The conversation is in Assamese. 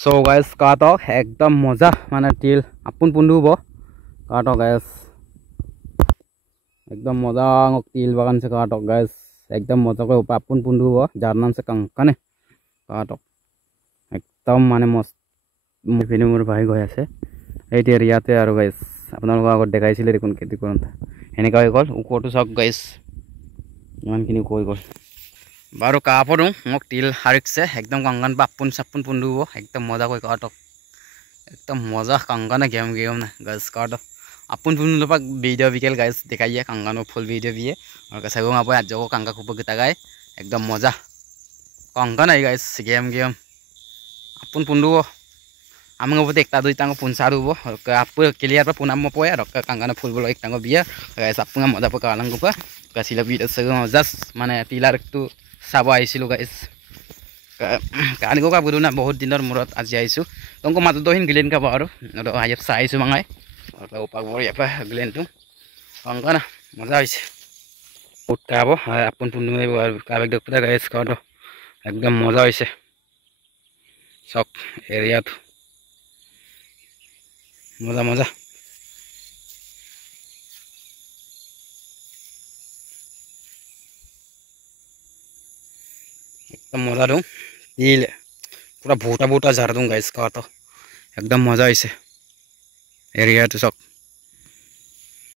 সো গাইস কাটক একদম মজা মানে তিল আপুন পুন্দুব কাটক গাইস एकदम मजा तिल बागान से काटक गाइस एकदम मजा को আপুন पुंदुब जार नाम से कंकने काटक एकदम माने मस्त फिनी मोर भाई गई আছে এইটি এরিয়াতে আৰু গাইস আপোনালোকক আগত দেখাইছিলে দেখোন খেতি কৰোঁতে এনেকা হৈ গ'ল ওকটো চাওক গাইস ইমানখিনি কৈ গ'ল বাৰু কাপড় মোক তিল হাৰিকছে একদম কংগান আপুন সাপুন পুন্দুব একদম মজা কৈ কাটক एकदम मजा कंगन गेम गेम ना गाइस काटो अपन पुन लोग वीडियो बिकेल गाइस दिखाइए कंगन फुल वीडियो भी है और कैसे को आप आज को कंगा खूब गीता गाय एकदम मजा कंगन है गाइस गेम गेम अपन पुंडू आम एक दुईटा पुनसा दूब आप क्लियर पर पुनम पोए और कंगन फुल बोलो एक बिया गाइस आप मजा पर कालंग को कैसे वीडियो जस्ट माने टीलार तो चाब आइलो गाइस कहानी को बोलो ना बहुत दिन मूरत आज आईसो तुमको मात्र दो ग्लेन का बारो आज चाहूँ मांगाई ग्लेन तो कंका ना मजा उठाब अपन पुनः गाइस काटो एकदम मजा चक एरिया मजा मजा एकदम मजा दूँ तिल पूरा भूटा भूटा झाड़ दूँ गाइस का तो एकदम मजा एरिया तो सब